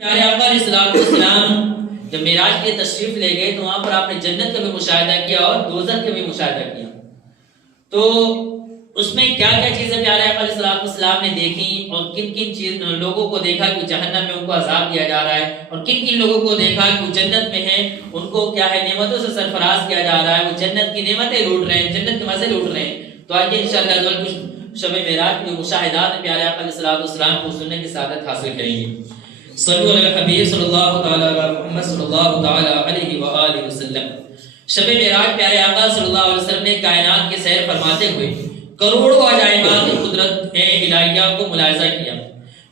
پیارے آقا علیہ السلام جب معراج کے تشریف لے گئے تو وہاں پر آپ نے جنت کا بھی مشاہدہ کیا اور دوزخ کا بھی مشاہدہ کیا. تو اس میں کیا کیا چیزیں پیارے آقا علیہ السلام نے دیکھی اور کن کن لوگوں کو دیکھا کہ جہنم میں ان کو عذاب دیا جا رہا ہے اور کن کن لوگوں کو دیکھا کہ وہ جنت میں ہیں ان کو کیا ہے نعمتوں سے سرفراز کیا جا رہا ہے, وہ جنت کی نعمتیں لوٹ رہے ہیں, جنت کے مزے لوٹ رہے ہیں. تو آئیے انشاءاللہ کچھ شب معراج کے مشاہدات پیارے آقا علیہ السلام کو سننے کی سعادت حاصل کریں گے. صلو علی الحبیب صلی اللہ تعالی علی محمد صلی اللہ تعالی علیہ وآلہ وسلم. شب معراج پیارے آقا صلی اللہ علیہ وسلم نے کائنات کے سیر فرماتے ہوئے کروڑوں عجائبات کی قدرت الہیہ کو ملاحظہ کیا.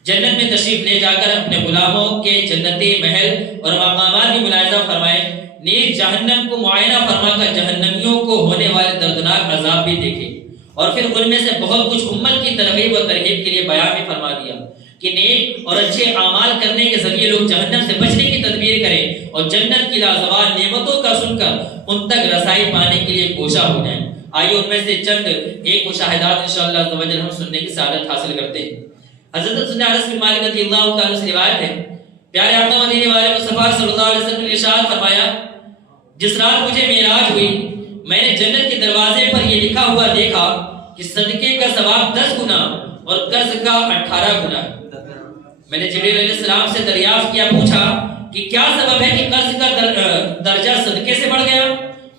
جنت میں تشریف لے جا کر اپنے غلاموں کے جنتی محل اور مقامات بھی ملاحظہ فرمائے. نیز جہنم کو معائنہ فرما کر جہنمیوں کو ہونے والے دردناک عذاب بھی دیکھے اور پھر ان میں سے بہت کچھ امت کی ترغیب و ترہیب کے لیے بیان بھی فرما دیا کہ نیک اور اچھے اعمال کرنے کے ذریعے لوگ جہنم سے بچنے کی تدبیر کریں اور جنت کی لازوال نعمتوں کا سن کر ان تک رسائی پانے کے لیے کوشاں ہو جائیں. آئیے ان میں سے چند ایک مشاہدات انشاءاللہ ہم سننے کی سعادت حاصل کرتے ہیں. حضرت سیدنا انس بن مالک رضی اللہ تعالیٰ سے روایت ہے, پیارے آقا مدینے والے مصطفیٰ صلی اللہ علیہ وسلم نے ارشاد فرمایا, جس رات مجھے معراج ہوئی میں نے جنت کے دروازے پر یہ لکھا ہوا دیکھا کہ صدقے کا ثواب 10 گنا اور قرض کا 18 گنا. میں نے جبریل علیہ السلام سے دریافت کیا, پوچھا کہ کیا سبب ہے کہ قرض کا درجہ صدقے سے بڑھ گیا؟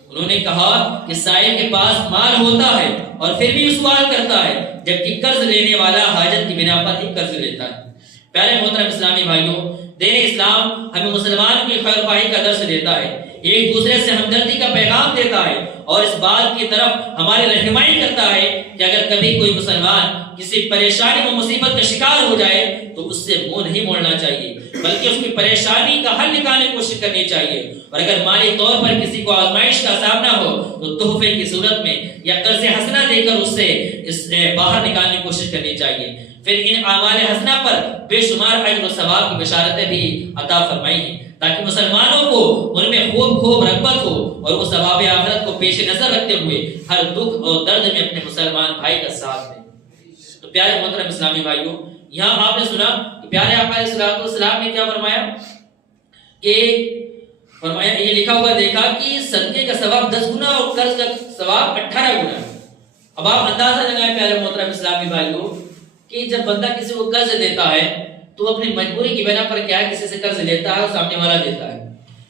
انہوں نے کہا کہ سائل کے پاس مال ہوتا ہے اور پھر بھی سوال کرتا ہے, جبکہ قرض لینے والا حاجت کی بنا پر ہی قرض لیتا ہے. پیارے محترم اسلامی بھائیوں, دین اسلام ہمیں مسلمانوں کی خیر خواہی کا درس دیتا ہے, ایک دوسرے سے ہمدردی کا پیغام دیتا ہے اور اس بات کی طرف ہماری رہنمائی کرتا ہے کہ اگر کبھی کوئی مسلمان کسی پریشانی و مصیبت کا شکار ہو جائے تو اس سے منہ نہیں موڑنا چاہیے, بلکہ اس کی پریشانی کا حل نکالنے کی کوشش کرنی چاہیے. اور اگر مالی طور پر کسی کو آزمائش کا سامنا ہو تو تحفے کی صورت میں یا قرض حسنہ دے کر اس سے باہر نکالنے کی کوشش کرنی چاہیے. پھر ان اعمال حسنہ پر بے شمار اجر و ثواب کی بشارتیں بھی عطا فرمائی ہیں تاکہ مسلمانوں کو ان میں خوب رغبت ہو اور وہ ثواب آخرت کو پیش نظر رکھتے ہوئے ہر دکھ اور درد میں اپنے مسلمان بھائی کا ساتھ دیں. تو پیارے محترم اسلامی بھائیوں, یہاں آپ نے سنا کہ پیارے آقا علیہ السلام نے کیا فرمایا کہ یہ لکھا ہوا دیکھا کہ صدقے کا ثواب 10 گنا اور قرض کا ثواب 18 گنا. اب آپ اندازہ لگائیں پیارے محترم اسلامی بھائیوں کہ جب بندہ کسی کو قرض دیتا ہے تو اپنی مجبوری کی بنا پر کیا ہے کسی سے قرض لیتا ہے اور سامنے والا دیتا ہے,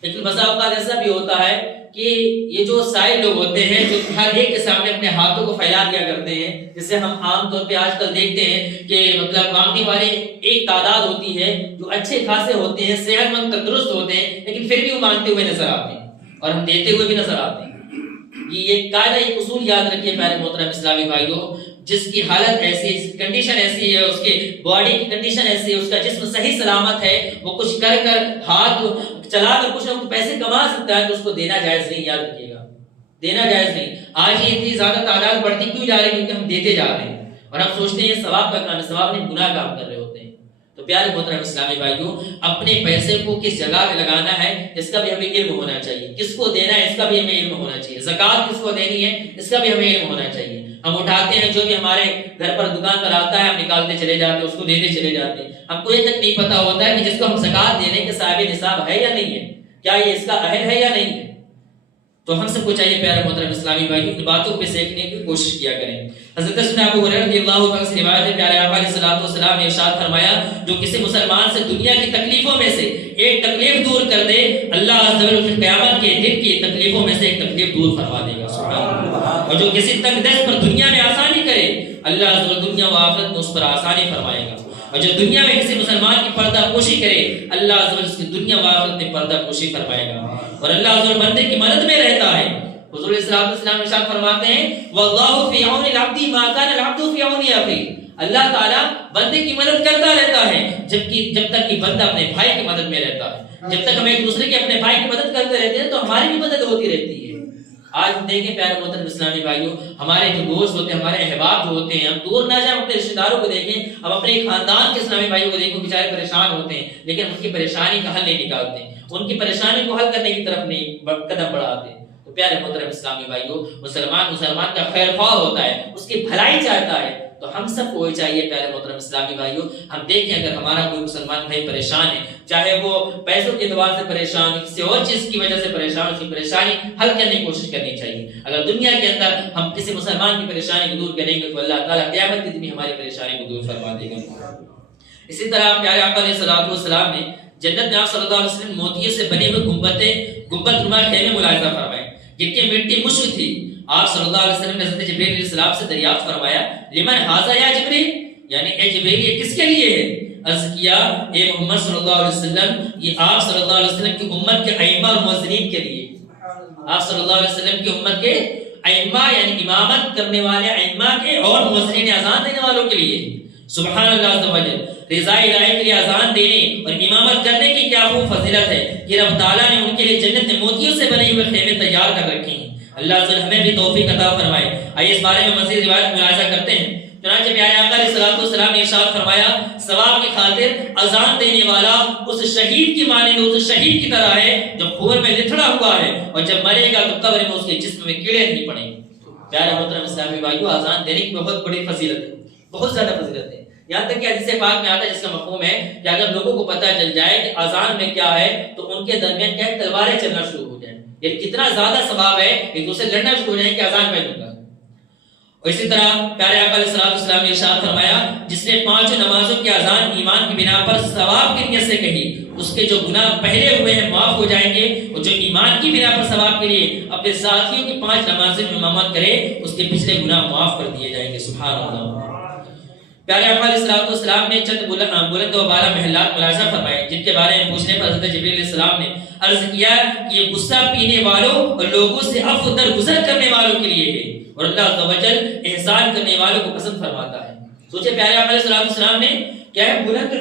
لیکن بسا اوقات ایسا بھی ہوتا ہے کہ یہ جو سائل لوگ ہوتے ہیں جو ہر ایک کے سامنے اپنے ہاتھوں کو پھیلا دیا کرتے ہیں, جسے ہم عام طور پہ آج کل دیکھتے ہیں کہ مطلب مانگنے والے ایک تعداد ہوتی ہے جو اچھے خاصے ہوتے ہیں, صحت مند تندرست ہوتے ہیں, لیکن پھر بھی وہ مانگتے ہوئے نظر آتے ہیں اور ہم دیتے ہوئے بھی نظر آتے ہیں. یہ قاعدہ ایک اصول یاد رکھیے پیارے محترم اسلامی بھائیوں, جس کی حالت ایسی ہے, کنڈیشن ایسی ہے, اس کے باڈی کی کنڈیشن ایسی ہے, اس کا جسم صحیح سلامت ہے, وہ کچھ کر ہاتھ چلا کر کچھ نہ کچھ پیسے کما سکتا ہے, تو اس کو دینا جائز نہیں. یاد رکھیے گا, دینا جائز نہیں. آج یہ اتنی زیادہ تعداد بڑھتی کیوں جا رہی ہے؟ کیونکہ ہم دیتے جا رہے ہیں اور ہم سوچتے ہیں یہ ثواب کا کام ہے, ثواب نہیں گناہ کام کر رہے ہوتے ہیں. تو پیارے محترم اسلامی بھائیوں, اپنے پیسے کو کس جگہ پہ لگانا ہے اس کا بھی ہمیں علم ہونا چاہیے, کس کو دینا ہے اس کا بھی ہمیں علم ہونا چاہیے, زکوٰۃ کس کو دینی ہے اس کا بھی ہمیں علم ہونا چاہیے. ہم اٹھاتے ہیں جو بھی ہمارے گھر پر دکان پر آتا ہے ہم نکالتے چلے جاتے ہیں, اس کو دیتے چلے جاتے ہیں. ہم کو یہ تک نہیں پتا ہوتا ہے کہ جس کو ہم زکوٰۃ دینے کے صاحب نصاب ہے یا نہیں ہے, کیا یہ اس کا اہل ہے یا نہیں ہے. تو ہم سب کو چاہیے پیارے محترم اسلامی بھائی ان باتوں پہ سیکھنے کی کوشش کیا کریں. حضرت سیدنا ابو ہریرہ رضی اللہ عنہ سے روایت ہے, پیارے آقا علیہ السلام نے ارشاد فرمایا, جو کسی مسلمان سے دنیا کی تکلیفوں میں سے ایک تکلیف دور کر دے, اللہ عز و جل قیامت کے دن کی تکلیفوں میں سے ایک تکلیف دور فرما دے گا. سبحان اللہ. اور جو کسی تنگ دست پر دنیا میں آسانی کرے, اللہ عز و جل دنیا و آخرت میں اس پر آسانی فرمائے گا. اور جو دنیا میں کسی مسلمان کی پردہ پوشی کرے, اللہ عز و جل اس کی دنیا و آخرت میں پردہ پوشی فرمائے گا. اور اللہ عز و جل بندے کی مدد میں رہتا ہے. حضور علیہ السلام ارشاد فرماتے ہیں, واللہ فی عون العبد ما کان العبد فی عون اخیہ, اللہ تعالیٰ بندے کی مدد کرتا رہتا ہے جب تک کہ بندہ اپنے بھائی کی مدد میں رہتا ہے. جب تک ہم ایک دوسرے کے اپنے بھائی کی مدد کرتے رہتے ہیں تو ہماری بھی مدد ہوتی رہتی ہے. آج دیکھیں پیارے محترم اسلامی بھائیوں, ہمارے جو دوست ہوتے ہیں, ہمارے احباب جو ہوتے ہیں, ہم دور نہ جائیں, اپنے رشتہ داروں کو دیکھیں, ہم اپنے خاندان کے اسلامی بھائیوں کو دیکھیں, بیچارے پریشان ہوتے ہیں لیکن ان کی پریشانی کا حل نہیں نکالتے, ان کی پریشانی کو حل کرنے کی طرف نہیں قدم بڑھاتے. پیارے محترم اسلامی بھائیوں, مسلمان کا خیر خواہ ہوتا ہے, اس کی بھلائی چاہتا ہے, تو ہم سب کو یہ چاہیے پیارے محترم اسلامی بھائیوں، ہم دیکھیں اگر ہمارا کوئی مسلمان بھائی پریشان ہے، چاہے وہ پیسوں کے اعتبار سے پریشان، کسی اور چیز کی وجہ سے پریشان، اس کی پریشانی حل کرنے کی کوشش کرنی چاہیے۔ اگر دنیا کے اندر ہم کسی مسلمان کی پریشانی کو دور کریں گے تو اللہ تعالیٰ قیامت کے دن ہماری پریشانی کو دور فرما دے گا۔ اسی طرح پیارے آقا علیہ الصلوۃ والسلام نے جنت میں آپ صلی اللہ علیہ وسلم موتیے سے بنے ہوئے گنبد نما خیمے ملاحظہ فرمائے جن کی مٹی مشک تھی۔ آپ صلی اللہ علیہ وسلم نے حضرت جبریل علیہ السلام سے دریافت فرمایا، لمن ھذا یا جبریل، یعنی اے جبریل یہ کس کے لیے ہے؟ عرض کیا، اے محمد صلی اللہ علیہ وسلم یہ آپ صلی اللہ علیہ وسلم کی امت کے ائمہ اور مؤذنین کے لیے، آپ صلی اللہ علیہ وسلم کی امت کے ائمہ یعنی امامت کرنے والے ائمہ کے اور مؤذنین اذان دینے والوں کے لیے۔ سبحان اللہ عز و جل، رضا الہی کے لیے اذان دینے اور امامت کرنے کی کیا خوب فضیلت ہے کہ رب تعالیٰ نے ان کے لیے جنت میں موتیوں سے بنے ہوئے خیمے تیار کر رکھے ہیں۔ اللہ عز و جل ہمیں بھی توفیق عطا فرمائے۔ آئیے اس بارے میں مزید روایت ملاحظہ کرتے ہیں۔ چنانچہ پیارے آقا علیہ الصلوۃ والسلام نے ارشاد فرمایا، ثواب کی خاطر اذان دینے والا اس شہید کی مانند اس شہید کی طرح ہے جو خون میں لتھڑا ہوا ہے، اور جب مرے گا تو قبر میں اس کے جسم میں کیڑے نہیں پڑیں گے۔ پیارے محترم اسلامی بھائیو، اذان دینے کی بہت بڑی فضیلت ہے، بہت زیادہ فضیلت ہے۔ یہاں تک کہ حدیث پاک میں آتا ہے جس کا مفہوم ہے کہ اگر لوگوں کو پتہ چل جائے کہ اذان میں کیا ہے تو ان کے درمیان کیا تلواریں چلنا شروع ہو جائیں، یعنی کتنا زیادہ ثواب ہے ایک دوسرے لڑنا شروع ہو جائیں کہ اذان میں دوں گا۔ اور اسی طرح پیارے آقا علیہ السلام نے ارشاد فرمایا، جس نے 5 نمازوں کی اذان ایمان کی بنا پر ثواب کی نیت سے کہی، اس کے جو گناہ پہلے ہوئے ہیں معاف ہو جائیں گے، اور جو ایمان کی بنا پر ثواب کے لیے اپنے ساتھیوں کی 5 نمازیں میں امامت کرے اس کے پچھلے گناہ معاف کر دیے جائیں گے۔ سبحان اللہ۔ پیارے آقا علیہ السلام نے چند بلند و بالا محلات ملاحظہ فرمائے جن کے بارے میں پوچھنے پر حضرت جبریل علیہ السلام نے عرض کیا کہ یہ غصہ پینے والوں اور لوگوں سے عفو درگزر کرنے والوں کے لیے ہے، اور اللہ عز و جل احسان کرنے والوں کو پسند فرماتا ہے۔ سوچے پیارے آقا علیہ السلام نے کیا ہے بلند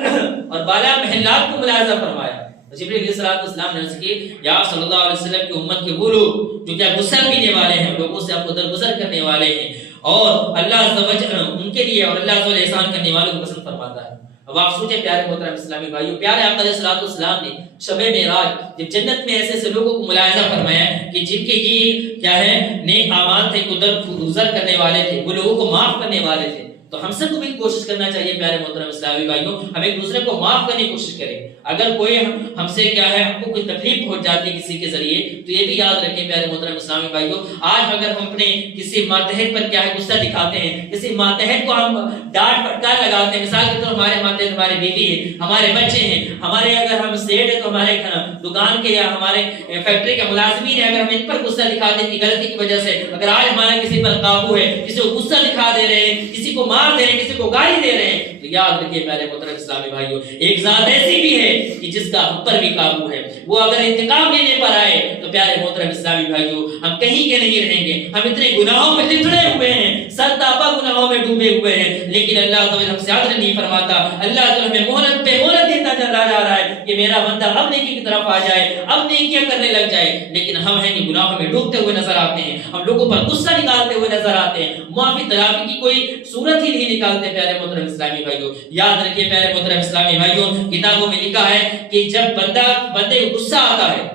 اور بالا محلات کو ملاحظہ فرمایا۔ جبریل علیہ السلام نے عرض کی، یا صلی اللہ علیہ وسلم کی امت کے وہ لوگ جو کیا غصہ پینے والے ہیں، لوگوں سے عفو درگزر کرنے والے ہیں، اور اللہ عز و جل ان کے لیے اور اللہ عز و جل احسان کرنے والوں کو پسند فرماتا ہے۔ اب آپ سوچیں پیارے محترم اسلامی بھائیو، پیارے آقا علیہ السلام نے شب معراج جب جنت میں ایسے لوگوں کو ملاحظہ فرمایا کہ جن کے یہ کیا ہے نیک اعمال تھے، گزر کرنے والے تھے، وہ لوگوں کو معاف کرنے والے تھے، تو ہم سب کو بھی کوشش کرنا چاہیے پیارے محترم اسلامی بھائیوں، ہم ایک دوسرے کو معاف کرنے کی کوشش کریں۔ اگر کوئی ہم سے کیا ہے ہم کو کوئی تکلیف پہنچ جاتی ہے کسی کے ذریعے تو یہ بھی یاد رکھیں پیارے محترم اسلامی بھائیوں، آج اگر ہم اپنے کسی ماتحت پر کیا ہے غصہ دکھاتے ہیں، کسی ماتحت کو ہم ڈانٹ پھٹکار لگاتے ہیں، مثال کے طور ہمارے ماتحت ہمارے بیوی ہے، ہمارے بچے ہیں، ہمارے اگر ہم سیٹ ہے تو ہمارے دکان کے یا ہمارے فیکٹری کے ملازمین ہیں، اگر ہم ان پر غصہ دکھاتے ہیں کہ غلطی کی وجہ سے، اگر آج ہمارا کسی پر قابو ہے، کسی کو غصہ دکھا دے رہے ہیں، کسی کو مار دے رہے ہیں، کسی کو گالی دے رہے ہیں، تو یاد رکھیے پیارے محترم اسلامی بھائیوں، ایک ذات ایسی بھی ہے کہ جس کا ہم پر بھی قابو ہے، وہ اگر انتقام لینے پر آئے تو پیارے محترم اسلامی بھائیوں ہم کہیں کے نہیں رہیں گے۔ ہم اتنے گناہوں میں لتڑے ہوئے ہیں، سر تاپا گناہوں میں ڈوبے ہوئے ہیں، لیکن اللہ تعالی ہم سے عدل نہیں فرماتا، اللہ تعالی ہمیں مہلت پہ مہلت دیتا چلا جا رہا ہے کہ میرا بندہ اب نیکی کی طرف آ جائے، اب نیکیاں کرنے لگ جائے، لیکن ہم ہیں کہ گناہوں میں ڈوبتے ہوئے نظر آتے ہیں، ہم لوگوں پر غصہ نکالتے ہوئے نظر آتے ہیں، معافی تلافی کی کوئی صورت ہی نہیں نکالتے پیارے محترم اسلامی بھائیوں۔ یاد رکھیے پیارے محترم اسلامی بھائیوں، کتابوں میں لکھا ہے کہ جب بندے کو غصہ آتا ہے،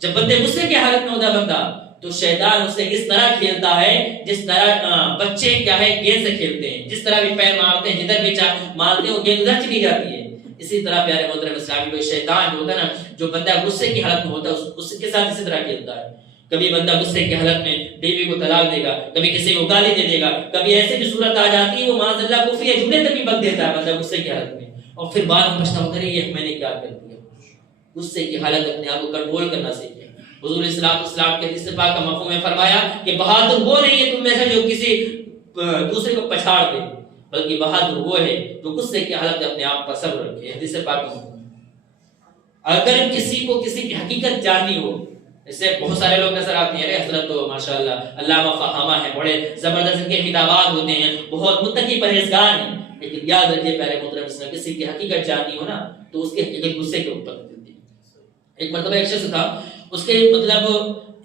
جب بندے غصے کی حالت میں ہوتا بندہ، تو شیطان اسے اس طرح کھیلتا ہے جس طرح بچے کیا ہے گیند سے کھیلتے ہیں، جس طرح بھی پیر مارتے ہیں، جدھر بھی مارتے ہیں وہ گیند ادھر چلی جاتی ہے۔ اسی طرح پیارے محترم اسلامی بھائی شیطان جو ہوتا ہے نا، جو بندہ غصے کی حالت میں ہوتا ہے اس کے ساتھ اسی طرح کھیلتا ہے۔ کبھی بندہ غصے کی حالت میں بیوی کو طلاق دے گا، کبھی کسی کو گالی دے دے گا، کبھی ایسی بھی صورت آ جاتی ہے وہ معاذ اللہ کفر یا جملے تک بھی بک دیتا ہے بندہ غصے کی حالت میں، اور پھر بعد میں پچھتاوا کرے یہ میں نے کیا کر دیا۔ غصے کی حالت اپنے آپ کو کنٹرول کرنا سیکھے۔ حضور علیہ السلام کے حدیث پاک کا مفہوم ہے فرمایا کہ بہادر وہ نہیں ہے تم میں سے جو کسی دوسرے کو پچھاڑ دے، بلکہ بہادر وہ ہے جو غصے کی حالت میں اپنے آپ پر صبر رکھے۔ حدیث پاک کا مفہوم اگر کسی کو کسی کی حقیقت جاننی ہو، اس سے بہت سارے لوگ نظر آتے ہیں، حضرت تو ماشاءاللہ علامہ فہامہ ہیں، بڑے زبردست ان کے خطابات ہوتے ہیں، بہت متقی پرہیزگار ہیں، لیکن یاد رکھیے پیارے محترم اسلام کسی کی حقیقت جاننی ہو نا تو اس کی حقیقت غصے کے اوپر ہوتی ہے۔ ایک مرتبہ ایک شخص تھا، اس کے مطلب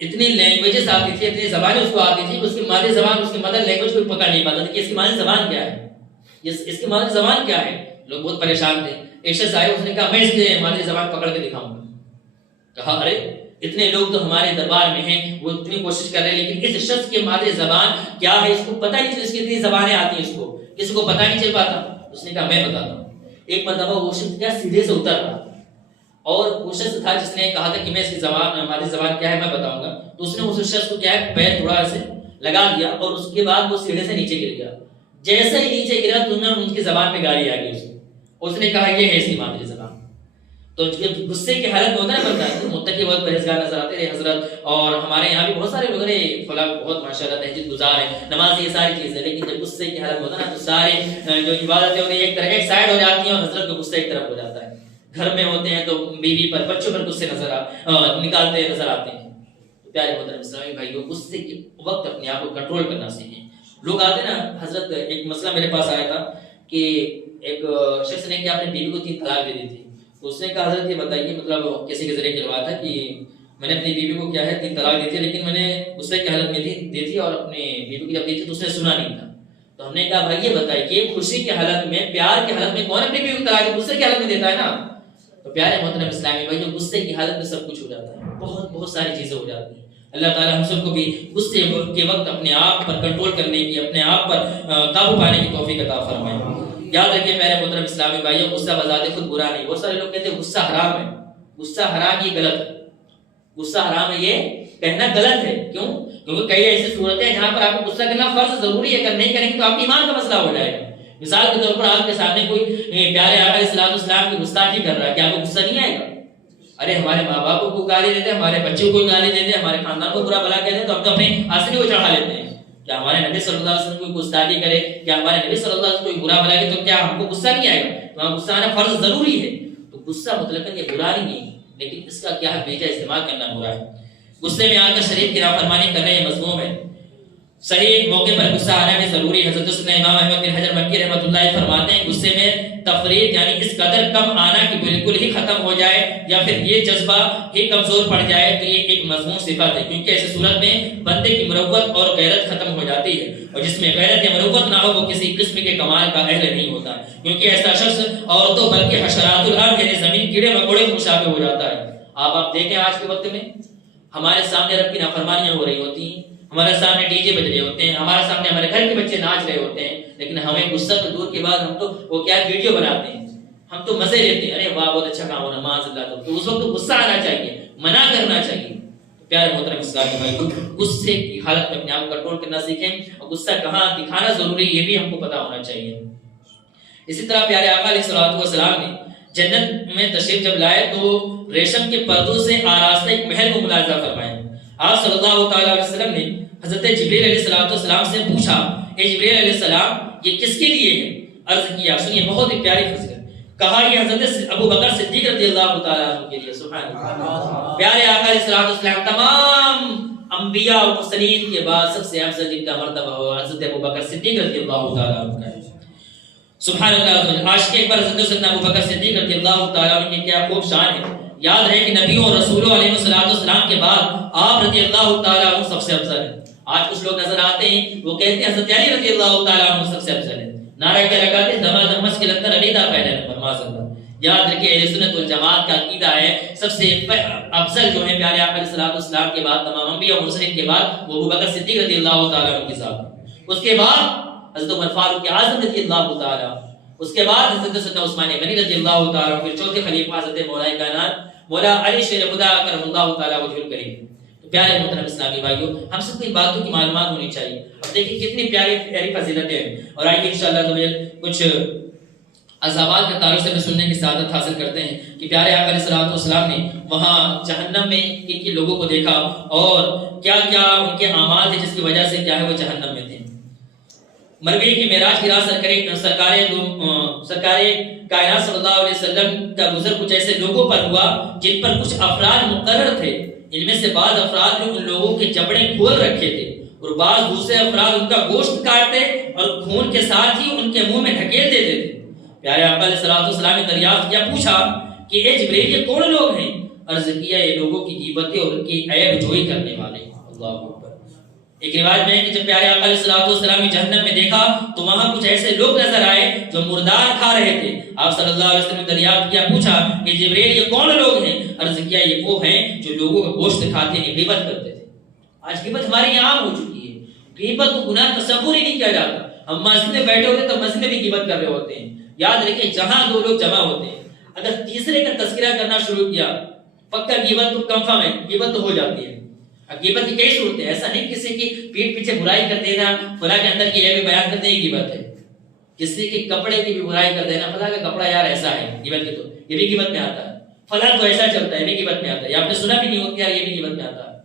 اتنی لینگویجز آتی تھی، اتنی زبانیں اس کو آتی تھی، اس کی مادری زبان اس کی مدر لینگویج کو پکڑ نہیں پاتا تھا کہ اس کی مادری زبان کیا ہے، اس کی مادری زبان کیا ہے۔ لوگ بہت پریشان تھے۔ ایک شخص آئے، اس نے کہا میں اس کی مادری زبان پکڑ کے دکھاؤں گا۔ کہا ارے اتنے لوگ تو ہمارے دربار میں ہیں، وہ اتنی کوشش کر رہے ہیں، لیکن اس شخص کی مادری زبان کیا ہے اس کو پتہ نہیں، اس کی اتنی زبانیں آتی ہیں اس کو، کسی کو پتہ نہیں چل پاتا. اس نے کہا میں بتاتا ہوں. ایک مرتبہ وہ شخص کیا سیدھے سے اتر رہا اور وہ شخص تھا جس نے کہا تھا کہ میں اس کی زبان ہماری زبان کیا ہے میں بتاؤں گا. تو اس نے اس شخص کو کیا ہے پیر تھوڑا سے لگا دیا اور اس کے بعد وہ سیڑھے سے نیچے گر گیا. جیسے ہی نیچے گرا تو ان کی زبان پہ گالی آ گئی. اس نے کہا یہ ہے اس کی مادری زبان. تو غصے کی حالت میں ہوتا ہے بندہ متقی بہت پرہیزگار نظر آتے ہیں حضرت. اور ہمارے یہاں بھی بہت سارے لوگ ہیں فلاں بہت ماشاءاللہ تہجد گزار ہیں نماز یہ ساری چیزیں, لیکن جب غصے کی حالت میں ہوتا ہے نا تو سارے جو عبادتیں ہوتی ہیں ایک طرف ایک سائڈ ہو جاتی ہیں اور حضرت کا غصہ ایک طرف ہو جاتا ہے. گھر میں ہوتے ہیں تو بیوی پر بچوں پر غصے نکالتے نظر آتے ہیں. پیارے محترم اسلامی بھائیو غصے کے وقت اپنے آپ کو کنٹرول کرنا سیکھیں. لوگ آتے نا حضرت ایک مسئلہ میرے پاس آیا تھا کہ ایک شخص نے کہ اپنے بیوی کو 3 طلاق دے دی تھی. تو اس نے کہا حضرت یہ بتائیے مطلب کسی کے ذریعے کہلوا تھا کہ میں نے اپنی بیوی کو کیا ہے 3 طلاق دی تھی لیکن میں نے غصے کی حالت میں دی تھی اور اپنے بیوی کو جب دی تھی تو اس نے سنا نہیں تھا. تو ہم نے کہا بھائی یہ بتائیے خوشی کی حالت میں پیار کی حالت میں کون اپنی بیوی کو طلاق غصے کی حالت میں دیتا ہے نا. تو پیارے محترم اسلامی بھائی جو غصے کی حالت میں سب کچھ ہو جاتا ہے, بہت ساری چیزیں ہو جاتی ہیں. اللہ تعالی ہم سب کو بھی غصے کے وقت اپنے آپ پر کنٹرول کرنے کی اپنے آپ پر قابو پانے کی توفیق عطا فرمائے. یاد رکھیے میرے محترم اسلامی بھائیوں غصہ بذات خود برا نہیں. بہت سارے لوگ کہتے ہیں غصہ حرام ہے. غصہ حرام یہ غلط ہے. غصہ حرام ہے یہ کہنا غلط ہے. کیوں؟ کیونکہ کئی ایسی صورتیں ہیں جہاں پر آپ کو غصہ کرنا فرض ضروری ہے. اگر نہیں کریں گے تو آپ کے ایمان کا مسئلہ ہو جائے گا. مثال کے طور پر آپ کے سامنے کوئی پیارے آقا علیہ السلام کی گستاخی کر رہا ہے, کیا آپ کو غصہ نہیں آئے گا؟ ارے ہمارے ماں باپ کو گالی دیتے ہیں, ہمارے بچوں کو گالی دیتے ہیں, ہمارے خاندان کو برا بھلا کہتے ہیں تو ہم تو اپنے آسانی کو چڑھا لیتے ہیں. کیا ہمارے نبی صلی اللہ علیہ وسلم کوئی گستاخی کرے, کیا ہمارے نبی صلی اللہ علیہ وسلم کوئی برا بھلا کرے تو کیا ہم کو غصہ نہیں آئے گا؟ تو ہم غصہ آنا فرض ضروری ہے. تو غصہ مطلق یہ برا نہیں ہے, لیکن اس کا کیا ہے بیجا استعمال کرنا برا ہے. غصے میں آ کر شریعت کی نافرمانی کرنا یہ مذموم ہے. صحیح موقع پر غصہ آنا بھی ضروری ہے. حضرت امام احمد بن حجر مکی رحمۃ اللہ فرماتے ہیں غصے میں تفریط یعنی اس قدر کم آنا کہ بالکل ہی ختم ہو جائے یا پھر یہ جذبہ ہی کمزور پڑ جائے تو یہ ایک مذموم صفت ہے, کیونکہ ایسی صورت میں بندے کی مروت اور غیرت ختم ہو جاتی ہے, اور جس میں غیرت یا مروت نہ ہو وہ کسی قسم کے کمال کا اہل نہیں ہوتا, کیونکہ ایسا شخص عورتوں بلکہ حشرات الارض یعنی زمین کیڑے مکوڑے کے مشابہ ہو جاتا ہے. آپ دیکھیں آج کے وقت میں ہمارے سامنے رب کی نافرمانیاں ہو رہی ہوتی ہیں, ہمارے سامنے ڈی جے بج رہے ہوتے ہیں, ہمارے سامنے ہمارے گھر کے بچے ناچ رہے ہوتے ہیں, لیکن ہمیں غصہ تو دور کے بعد ہم تو وہ کیا ویڈیو بناتے ہیں, ہم تو مزے لیتے ہیں, ارے واہ بہت اچھا کام ہو نماز اللہ. تو اس وقت تو غصہ آنا چاہیے, منع کرنا چاہیے. پیارے محترم اسلامی بھائیو غصے کی حالت میں اپنے آپ کو کنٹرول کرنا سیکھیں, اور غصہ کہاں دکھانا ضروری یہ بھی ہم کو پتہ ہونا چاہیے. اسی طرح پیارے آقا علیہ الصلوۃ والسلام نے جنت میں تشریف جب لائے تو ریشم کے پردوں سے آراستہ ایک محل کو ملاحظہ فرمایا. آپ صلی اللہ تعالی علیہ وسلم نے حضرت جبریل علیہ السلام سے پوچھا اے جبریل علیہ السلام یہ کس کے لیے ہے؟ عرض کیا سنیے بہت ہی پیاری فضیلت. کہا یہ حضرت ابو بکر صدیق رضی اللہ تعالی عنہ کے لیے. سبحان اللہ. پیارے آقا علیہ السلام تمام انبیاء و مرسلین کے بعد سب سے افضل جن کا مرتبہ ہو حضرت ابو بکر صدیق رضی اللہ تعالی عنہ کا ہے. سبحان اللہ. عاشق اکبر حضرت ابو بکر صدیق رضی اللہ تعالی عنہ کی کیا خوب شان ہے. یاد رہے کہ نبیوں اور رسولوں علیہ السلام کے بعد آپ رضی اللہ تعالی عنہ سب سے افضل ہیں. آج کچھ لوگ نظر آتے ہیں وہ کہتے ہیں حضرت علی رضی اللہ تعالی عنہ سب سے افضل ہے, نعرہ کیا لگاتے ہیں دما دمس کے لگتا علی دا پہلے نمبر معاذ اللہ. یاد رکھیے اہل سنت والجماعت کا عقیدہ ہے سب سے افضل جو ہے پیارے آقا علیہ السلام کے بعد تمام انبیاء اور مرسلین کے بعد وہ ابو بکر صدیق رضی اللہ تعالی عنہ کی ذات. اس کے بعد حضرت عمر فاروق اعظم رضی اللہ تعالی, اس کے بعد حضرت سیدنا عثمان غنی رضی اللہ تعالی, پھر چوتھے خلیفہ حضرت مولا کائنات مولا علی شیر خدا کرم اللہ تعالی وجہ الکریم. پیارے محترم اسلامی بھائیوں ہم سب کو ان باتوں کی معلومات ہونی چاہیے. اب دیکھیں کتنی پیاری فضیلتیں ہیں, اور آئیے انشاءاللہ کچھ عذابات کے تعلق سے بھی سننے کی سعادت حاصل کرتے ہیں کہ پیارے آقا علیہ السلام نے وہاں جہنم میں کن کن لوگوں کو دیکھا اور کیا کیا ان کے اعمال تھے جس کی وجہ سے کیا ہے وہ جہنم میں تھے. مروی کی معراج کی رات سرکار کائنات صلی اللہ علیہ وسلم کا گزر کچھ ایسے لوگوں پر ہوا جن پر کچھ افراد مقرر تھے. ان میں سے بعض افراد نے ان لوگوں کے جبڑے کھول رکھے تھے اور بعض دوسرے افراد ان کا گوشت کاٹتے اور خون کے ساتھ ہی ان کے منہ میں ڈھکیل دیتے تھے. پیارے آقا علیہ السلام نے دریافت کیا, پوچھا کہ اے جبریل یہ کون لوگ ہیں؟ عرض کیا یہ لوگوں کی غیبتیں اور ان کی عیب جوئی کرنے والے. اللہ اکبر. ایک روایت میں ہے کہ جب پیارے آقا علیہ السلام نے جہنم میں دیکھا تو وہاں کچھ ایسے لوگ نظر آئے جو مردار کھا رہے تھے. آپ صلی اللہ علیہ وسلم نے دریافت کیا, پوچھا کہ جبریل یہ کون لوگ ہیں؟ عرض کیا یہ وہ ہیں جو لوگوں کا گوشت کھاتے ہیں, غیبت کرتے تھے. آج غیبت ہمارے یہاں عام ہو چکی ہے. غیبت کو گناہ تصور ہی نہیں کیا جاتا. ہم مسجد میں بیٹھے ہوتے تو مسجد میں بھی غیبت کر رہے ہوتے ہیں. یاد رکھیں جہاں دو لوگ جمع ہوتے ہیں اگر تیسرے کا تذکرہ کرنا شروع کیا پکا غیبت تو کنفرم ہے, غیبت تو ہو جاتی ہے. غیبت کی کئی صورتیں, ایسا نہیں کسی کی پیٹ پیچھے برائی کر دینا فلاں کے اندر کی یہ بھی بیان کرتے ہیں غیبت ہے. کسی کے کپڑے کی بھی برائی کر دینا فلاں کا کپڑا یار ایسا ہے غیبت کی, تو یہ بھی غیبت میں آتا ہے. فلاں تو ایسا چلتا ہے یہ بھی غیبت میں آتا ہے. یہ آپ نے سنا بھی نہیں ہوتا یار یہ بھی غیبت میں آتا ہے.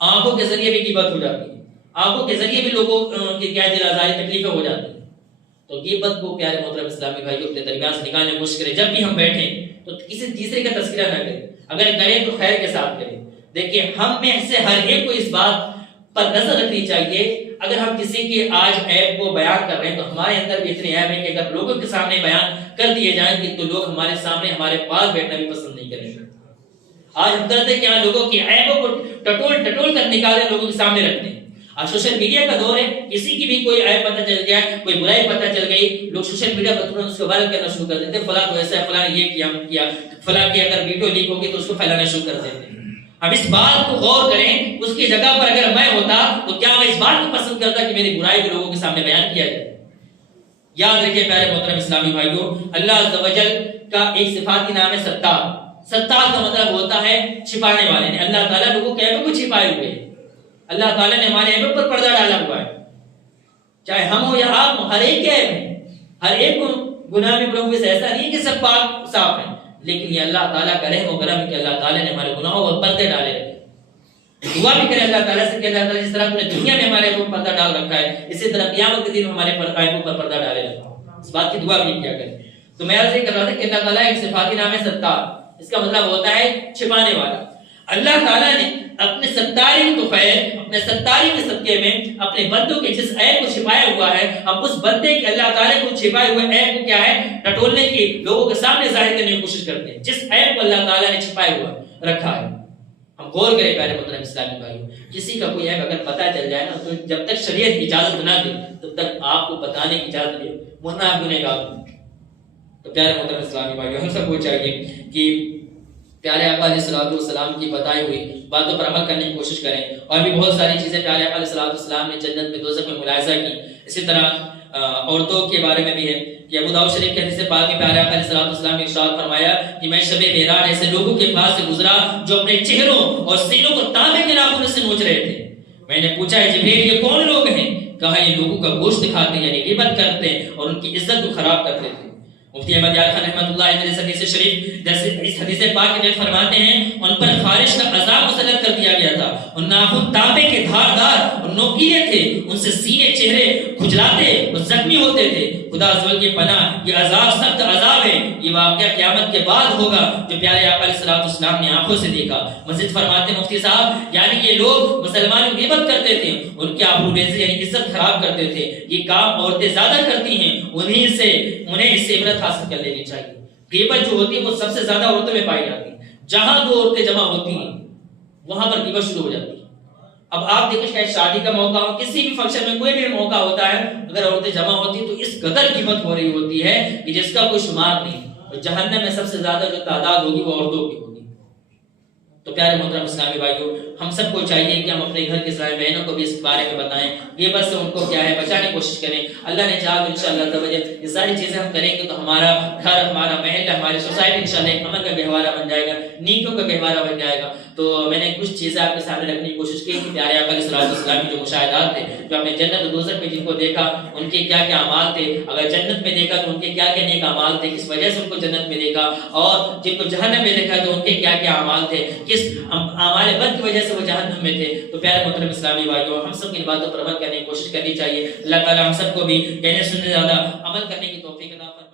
آنکھوں کے ذریعے بھی غیبت ہو جاتی ہے, آنکھوں کے ذریعے بھی لوگوں کی کیا دل آزاری تکلیفیں ہو جاتی ہیں. تو غیبت کو پیارے محترم اسلامی بھائیوں اپنے درمیان سے نکالنے کی کوشش کریں. جب بھی ہم بیٹھیں تو کسی تیسرے کا تذکرہ نہ کریں, اگر کریں تو خیر کے ساتھ کریں. دیکھیں ہم میں سے ہر ایک کو اس بات پر نظر رکھنی چاہیے اگر ہم کسی کی آج عیب کو بیان کر رہے ہیں تو ہمارے اندر بھی اتنے عیب ہیں کہ اگر لوگوں کے سامنے بیان کر دیے جائیں گے تو لوگ ہمارے سامنے ہمارے پاس بیٹھنا بھی پسند نہیں کریں گے. آج ہم کرتے ہیں کہ لوگوں کی عیبوں کو ٹٹول کر نکالے لوگوں کے سامنے رکھتے ہیں. آج سوشل میڈیا کا دور ہے, کسی کی بھی کوئی عیب پتہ چل گیا, کوئی برائی پتہ چل گئی, لوگ سوشل میڈیا پر ترنت اس کو وائرل کرنا شروع کر دیتے ہیں. فلاں تو ایسا ہے, فلاں یہ کیا ہم کیا, فلاں کی اگر ویڈیو لیک ہوگی تو اس کو پھیلانا شروع کر دیتے ہیں. اب اس بات کو غور کریں, اس کی جگہ پر اگر میں ہوتا تو کیا میں اس بات کو پسند کرتا کہ میری برائی کو لوگوں کے سامنے بیان کیا جائے. یاد رکھیے پیارے محترم اسلامی بھائیوں, اللہ عز و جل کا ایک صفاتی نام ہے ستار. ستار کا مطلب ہوتا ہے چھپانے والے. اللہ تعالیٰ لوگوں کے عیبوں کو چھپائے ہوئے ہیں. اللہ تعالیٰ نے ہمارے عیبوں پر پردہ ڈالا ہوا ہے, چاہے ہم ہو یا آپ ہو, ہر ایک کے عیب ہیں, ہر ایک کو گناہ میں پڑے ہوئے. ایسا نہیں کہ سب پاک صاف ہیں, لیکن یہ اللہ تعالیٰ کا رحم و کرم ہے کہ اللہ تعالیٰ نے ہمارے گناہوں پر پردے ڈالے رکھے. دعا بھی کرے اللہ تعالیٰ سے کہ اللہ تعالیٰ جس طرح نے دنیا میں ہمارے اوپر پردہ ڈال رکھا ہے اسی طرح قیامت کے دن ہمارے عیبوں پر پردہ ڈالے رکھا. اس بات کی دعا بھی کیا کریں. تو میں عرض یہ کر رہا تھا کہ اللہ تعالیٰ ایک صفاتی نام ہے ستار. اس کا مطلب ہوتا ہے چھپانے والا. اللہ تعالیٰ نے اپنے ستاری تو خیر اپنے ستاری کے صدقے میں اپنے بندوں کے جس عیب کو چھپایا ہوا ہے, ہم اس بندے کے اللہ تعالیٰ کو چھپائے ہوئے عیب کو کیا ہے ٹٹولنے کی, لوگوں کے سامنے ظاہر کرنے کی کوشش کرتے ہیں. جس عیب کو اللہ تعالیٰ نے چھپائے ہوا رکھا ہے, ہم غور کریں پیارے محترم اسلامی بھائیوں. کسی کا کوئی عیب اگر پتہ چل جائے نا تو جب تک شریعت اجازت نہ دے تب تک آپ کو بتانے کی اجازت دے, ورنہ آپ گنہگار ہوں. تو پیارے محترم اسلامی بھائیوں, ہم سب کو چاہیے کہ پیارے آقا علیہ الصلوۃ والسلام کی بتائی ہوئی باتوں پر عمل کرنے کی کوشش کریں. اور بھی بہت ساری چیزیں پیارے آقا علیہ الصلوۃ والسلام نے جنت میں دوزخ میں ملاحظہ کی. اسی طرح عورتوں کے بارے میں بھی ہے کہ ابو داؤد شریف کے حدیث پاک میں پیارے آقا علیہ الصلوۃ والسلام نے ارشاد فرمایا کہ میں شب معراج ایسے لوگوں کے پاس سے گزرا جو اپنے چہروں اور سینوں کو تانبے کے ناخنوں سے نوچ رہے تھے. میں نے پوچھا ہے جبریل یہ کون لوگ ہیں؟ کہا یہ لوگوں کا گوشت کھاتے یعنی غیبت کرتے اور ان کی عزت کو خراب کرتے تھے. مفتی احمد یار خان رحمۃ اللہ علیہ اس حدیث شریف اس حدیث پاک میں فرماتے ہیں ان پر خارش کا عذاب مسلط کر دیا گیا تھا. ان ناخن تانبے کے دھاردار اور نوکیلے تھے, ان سے سینے چہرے کھجلاتے اور زخمی ہوتے تھے. خدا عزوجل کی پناہ, یہ عذاب سخت عذاب ہے. یہ واقعہ قیامت کے بعد ہوگا جو پیارے آقا علیہ الصلوۃ والسلام نے آنکھوں سے دیکھا. مزید فرماتے مفتی صاحب یعنی یہ لوگ مسلمانوں کی غیبت کرتے تھے, ان کے آبرو ریزی یعنی عزت خراب کرتے تھے. یہ کام عورتیں زیادہ کرتی ہیں, انہیں اس سے عبرت حاصل کر لینی چاہیے. غیبت جو ہوتی ہے وہ سب سے زیادہ عورتوں میں پائی جاتی ہے. جہاں دو عورتیں جمع ہوتی ہیں وہاں پر غیبت شروع ہو جاتی ہے. اب آپ دیکھیں شاید شادی کا موقع ہو, کسی بھی فنکشن میں کوئی بھی موقع ہوتا ہے, اگر عورتیں جمع ہوتی ہیں تو اس قدر غیبت ہو رہی ہوتی ہے کہ جس کا کوئی شمار نہیں. اور جہنم میں سب سے زیادہ جو تعداد ہوگی وہ عورتوں کی ہوگی. تو پیارے محترم اسلامی بھائیوں, ہم سب کو چاہیے کہ ہم اپنے گھر کے سارے بہنوں کو بھی اس بارے میں بتائیں, غیبت سے ان کو کیا ہے بچانے کی کوشش کریں. اللہ نے چاہا تو انشاءاللہ تعالی یہ ساری چیزیں ہم کریں گے تو ہمارا گھر, ہمارا محل, ہماری سوسائٹی انشاءاللہ ایک امن کا گہوارہ بن جائے گا, نیکیوں کا گہوارہ بن جائے گا. تو میں نے کچھ چیزیں آپ کے سامنے رکھنے کی کوشش کی کہ پیارے آقا علیہ الصلوۃ والسلام کی جو مشاہدات تھے, جو آپ نے جنت و دوزخ میں جن کو دیکھا ان کے کیا کیا اعمال تھے, اگر جنت میں دیکھا تو ان کے کیا کیا نیک اعمال تھے, کس وجہ سے ان کو جنت میں دیکھا, اور جن کو جہنم میں دیکھا تو ان کے کیا کیا اعمال تھے, کس اعمال بد کی وجہ سے وہ جہنم میں تھے. تو پیارے محترم اسلامی بھائیوں, ہم سب کی باتوں پر عمل کرنے کی کوشش کرنی چاہیے. اللہ تعالی ہم سب کو بھی کہنے سننے زیادہ عمل کرنے کی توفیق عطا فرمائے.